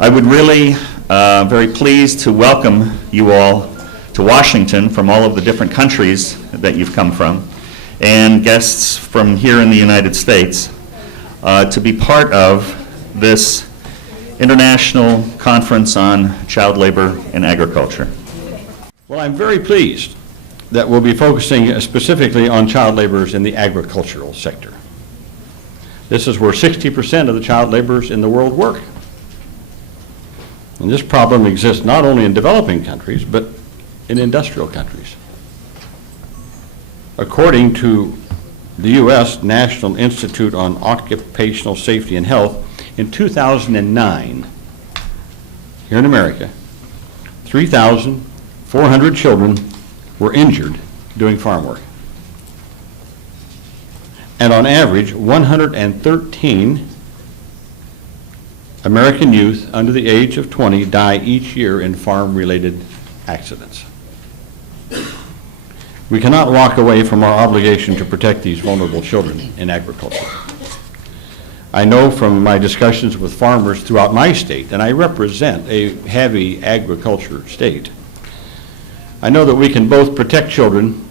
I would really very pleased to welcome you all to Washington from all of the different countries that you've come from, and guests from here in the United States, to be part of this International Conference on Child Labor in Agriculture. Well, I'm very pleased that we'll be focusing specifically on child laborers in the agricultural sector. This is where 60% of the child laborers in the world work. And this problem exists not only in developing countries, but in industrial countries. According to the U.S. National Institute on Occupational Safety and Health, in 2009, here in America, 3,400 children were injured doing farm work. And on average, 113 American youth under the age of 20 die each year in farm-related accidents. We cannot walk away from our obligation to protect these vulnerable children in agriculture. I know from my discussions with farmers throughout my state, and I represent a heavy agriculture state, I know that we can both protect children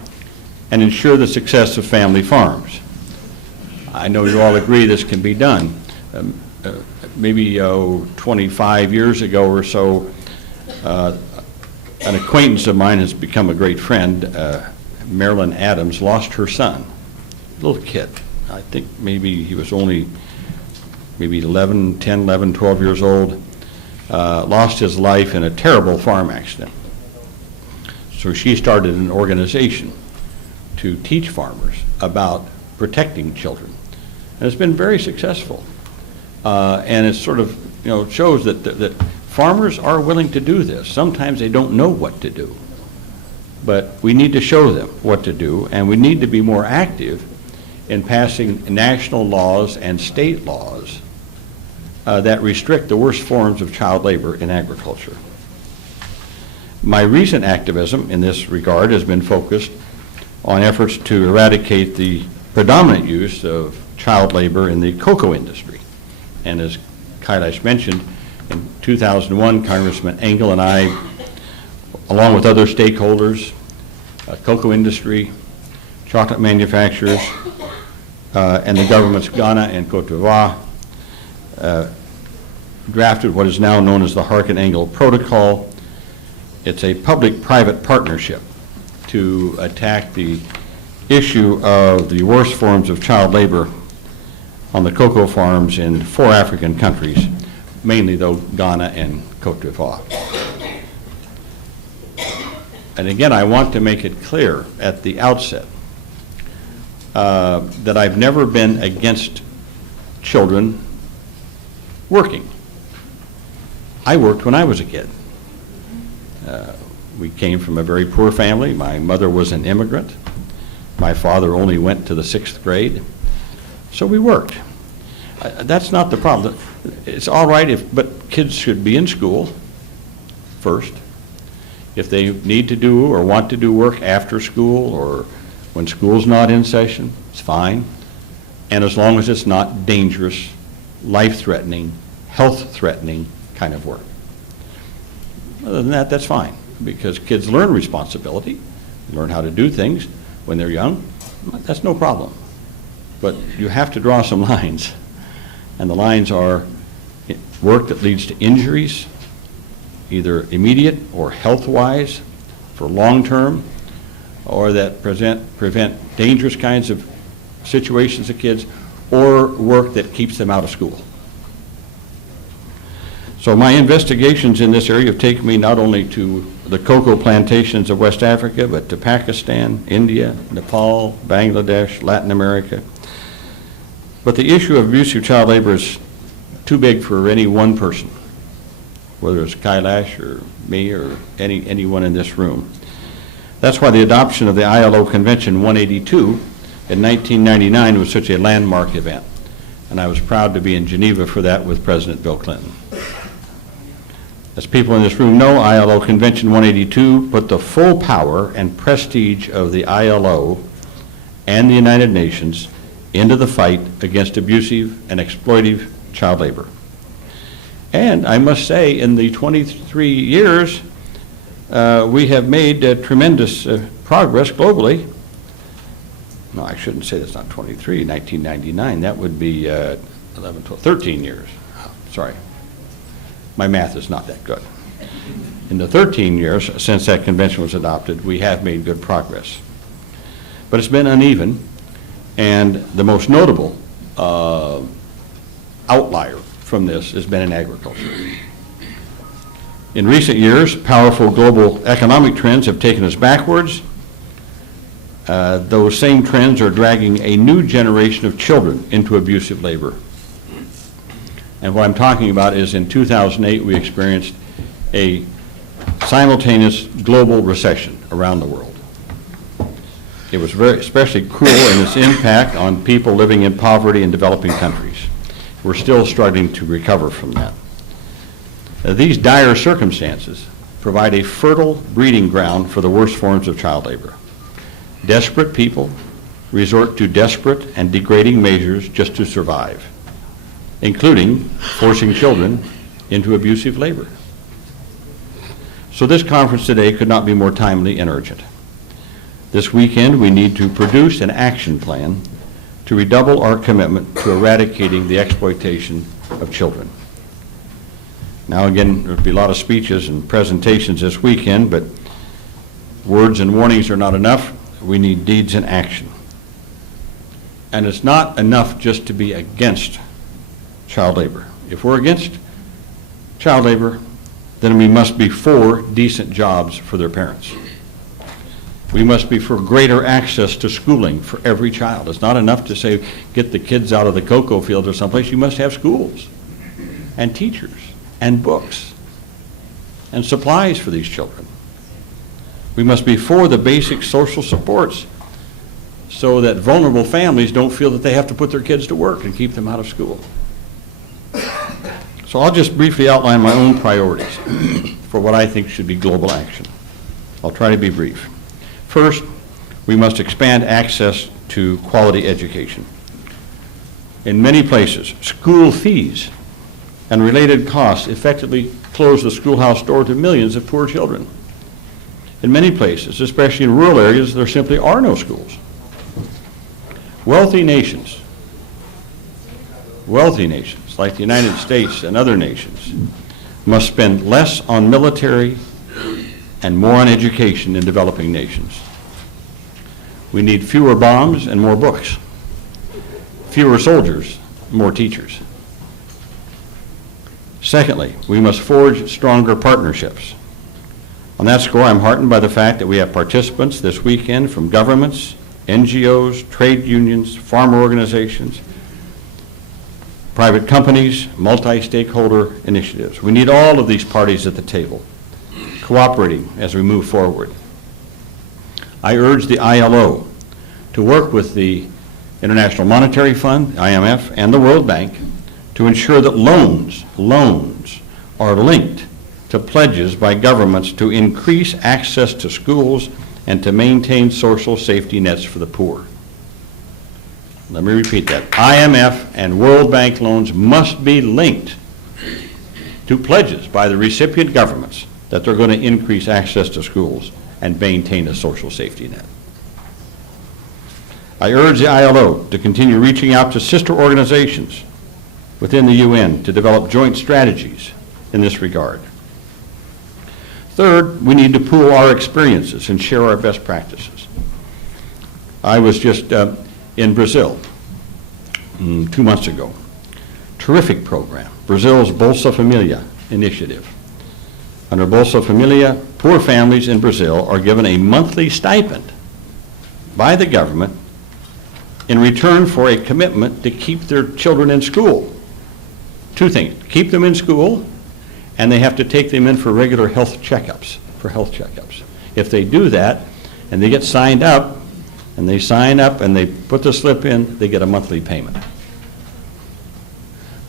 and ensure the success of family farms. I know you all agree this can be done. Maybe 25 years ago or so, an acquaintance of mine has become a great friend. Marilyn Adams lost her son, little kid. I think maybe he was only 11, 12 years old. Lost his life in a terrible farm accident. So she started an organization to teach farmers about protecting children. And it's been very successful. And it sort of, shows that farmers are willing to do this. Sometimes they don't know what to do. But we need to show them what to do, and we need to be more active in passing national laws and state laws that restrict the worst forms of child labor in agriculture. My recent activism in this regard has been focused on efforts to eradicate the predominant use of child labor in the cocoa industry. And as Kailash mentioned, in 2001, Congressman Engel and I, along with other stakeholders, cocoa industry, chocolate manufacturers, and the governments Ghana and Cote d'Ivoire, drafted what is now known as the Harkin-Engel Protocol. It's a public-private partnership to attack the issue of the worst forms of child labor on the cocoa farms in 4 African countries, mainly though Ghana and Cote d'Ivoire. And again, I want to make it clear at the outset that I've never been against children working. I worked when I was a kid. We came from a very poor family. My mother was an immigrant. My father only went to the 6th grade. So we worked. That's not the problem. It's all right but kids should be in school first. If they need to do or want to do work after school or when school's not in session, it's fine. And as long as it's not dangerous, life-threatening, health-threatening kind of work. Other than that, that's fine, because kids learn responsibility, learn how to do things when they're young. That's no problem. But you have to draw some lines, and the lines are work that leads to injuries, either immediate or health-wise, for long-term, or that prevent dangerous kinds of situations of kids, or work that keeps them out of school. So my investigations in this area have taken me not only to the cocoa plantations of West Africa, but to Pakistan, India, Nepal, Bangladesh, Latin America. But the issue of abusive child labor is too big for any one person, whether it's Kailash or me or anyone in this room. That's why the adoption of the ILO Convention 182 in 1999 was such a landmark event. And I was proud to be in Geneva for that with President Bill Clinton. As people in this room know, ILO Convention 182 put the full power and prestige of the ILO and the United Nations into the fight against abusive and exploitive child labor. And I must say, in the 23 years, we have made tremendous progress globally. No, I shouldn't say that's not 23, 1999. That would be 11, 12, 13 years. Sorry. My math is not that good. In the 13 years since that convention was adopted, we have made good progress. But it's been uneven, and the most notable outlier from this has been in agriculture. In recent years, powerful global economic trends have taken us backwards. Those same trends are dragging a new generation of children into abusive labor. And what I'm talking about is in 2008, we experienced a simultaneous global recession around the world. It was especially cruel in its impact on people living in poverty in developing countries. We're still struggling to recover from that. These dire circumstances provide a fertile breeding ground for the worst forms of child labor. Desperate people resort to desperate and degrading measures just to survive, including forcing children into abusive labor. So this conference today could not be more timely and urgent. This weekend, we need to produce an action plan to redouble our commitment to eradicating the exploitation of children. Now again, there'll be a lot of speeches and presentations this weekend, but words and warnings are not enough. We need deeds and action. And it's not enough just to be against child labor. If we're against child labor, then we must be for decent jobs for their parents. We must be for greater access to schooling for every child. It's not enough to say, get the kids out of the cocoa fields or someplace. You must have schools and teachers and books and supplies for these children. We must be for the basic social supports so that vulnerable families don't feel that they have to put their kids to work and keep them out of school. So I'll just briefly outline my own priorities for what I think should be global action. I'll try to be brief. First, we must expand access to quality education. In many places, school fees and related costs effectively close the schoolhouse door to millions of poor children. In many places, especially in rural areas, there simply are no schools. Wealthy nations like the United States and other nations must spend less on military and more on education in developing nations. We need fewer bombs and more books, fewer soldiers, more teachers. Secondly, we must forge stronger partnerships. On that score, I'm heartened by the fact that we have participants this weekend from governments, NGOs, trade unions, farmer organizations, private companies, multi-stakeholder initiatives. We need all of these parties at the table, cooperating as we move forward. I urge the ILO to work with the International Monetary Fund, IMF, and the World Bank to ensure that loans are linked to pledges by governments to increase access to schools and to maintain social safety nets for the poor. Let me repeat that. IMF and World Bank loans must be linked to pledges by the recipient governments that they're going to increase access to schools and maintain a social safety net. I urge the ILO to continue reaching out to sister organizations within the UN to develop joint strategies in this regard. Third, we need to pool our experiences and share our best practices. I was just in Brazil 2 months ago. Terrific program, Brazil's Bolsa Familia initiative. Under Bolsa Familia, poor families in Brazil are given a monthly stipend by the government in return for a commitment to keep their children in school. Two things, keep them in school, and they have to take them in for regular health checkups, If they do that, and they get signed up, and they sign up and they put the slip in, they get a monthly payment.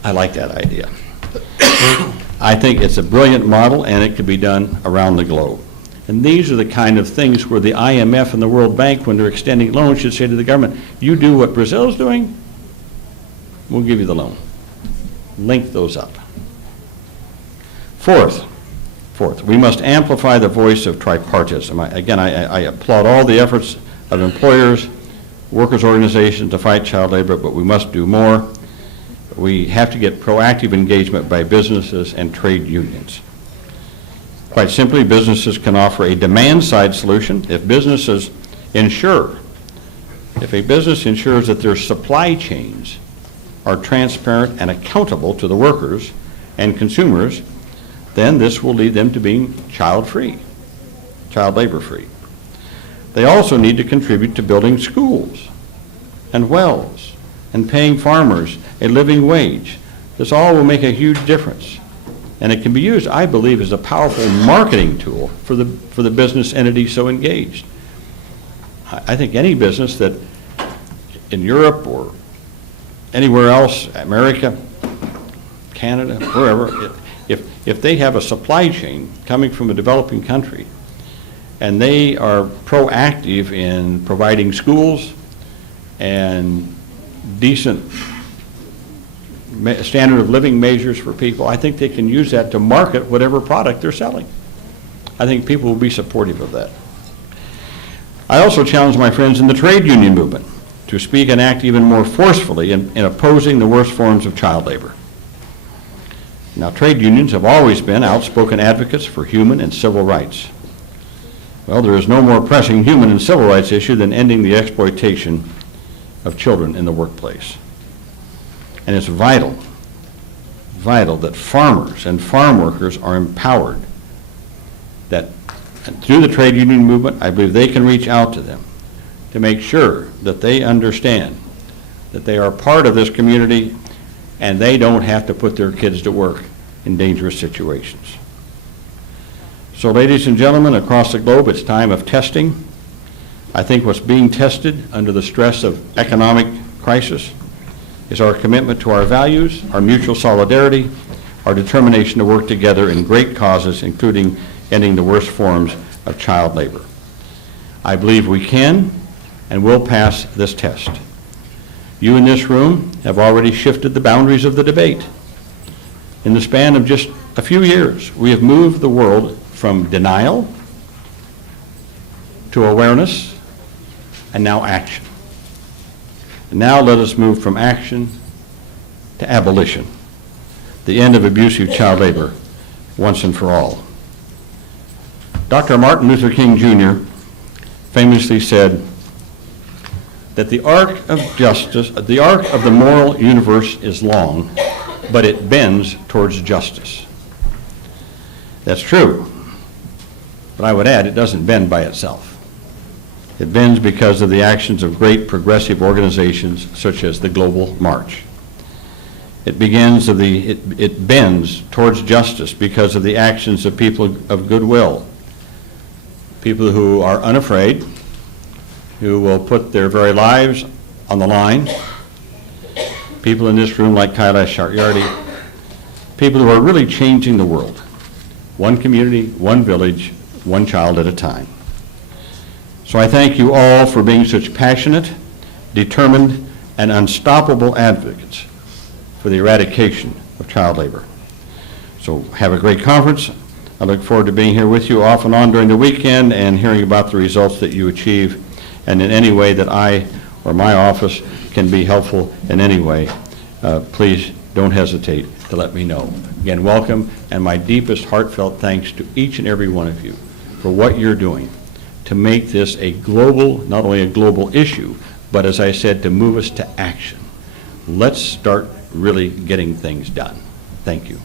I like that idea. I think it's a brilliant model, and it could be done around the globe. And these are the kind of things where the IMF and the World Bank, when they're extending loans, should say to the government, you do what Brazil's doing, we'll give you the loan. Link those up. Fourth, we must amplify the voice of tripartism. I applaud all the efforts of employers, workers' organizations to fight child labor, but we must do more. We have to get proactive engagement by businesses and trade unions. Quite simply, businesses can offer a demand-side solution if a business ensures that their supply chains are transparent and accountable to the workers and consumers, then this will lead them to being child-free, child labor-free. They also need to contribute to building schools and wells and paying farmers a living wage. This all will make a huge difference. And it can be used, I believe, as a powerful marketing tool for the business entity so engaged. I think any business that in Europe or anywhere else, America, Canada, wherever, if they have a supply chain coming from a developing country and they are proactive in providing schools and decent standard of living measures for people, I think they can use that to market whatever product they're selling. I think people will be supportive of that. I also challenge my friends in the trade union movement to speak and act even more forcefully in opposing the worst forms of child labor. Now, trade unions have always been outspoken advocates for human and civil rights. Well, there is no more pressing human and civil rights issue than ending the exploitation of children in the workplace. And it's vital that farmers and farm workers are empowered, that through the trade union movement, I believe they can reach out to them to make sure that they understand that they are part of this community and they don't have to put their kids to work in dangerous situations. So, ladies and gentlemen, across the globe, it's time of testing. I think what's being tested under the stress of economic crisis is our commitment to our values, our mutual solidarity, our determination to work together in great causes, including ending the worst forms of child labor. I believe we can and will pass this test. You in this room have already shifted the boundaries of the debate. In the span of just a few years, we have moved the world from denial to awareness and now action. And now let us move from action to abolition, the end of abusive child labor once and for all. Dr. Martin Luther King Jr. famously said that the arc of justice, the arc of the moral universe is long, but it bends towards justice. That's true, but I would add it doesn't bend by itself. It bends because of the actions of great progressive organizations such as the Global March. It bends towards justice because of the actions of people of goodwill, people who are unafraid, who will put their very lives on the line, people in this room like Kailash Satyarthi, people who are really changing the world, one community, one village, one child at a time. So I thank you all for being such passionate, determined, and unstoppable advocates for the eradication of child labor. So have a great conference. I look forward to being here with you off and on during the weekend and hearing about the results that you achieve, and in any way that I or my office can be helpful in any way, please don't hesitate to let me know. Again, welcome, and my deepest heartfelt thanks to each and every one of you for what you're doing to make this a global, not only a global issue, but as I said, to move us to action. Let's start really getting things done. Thank you.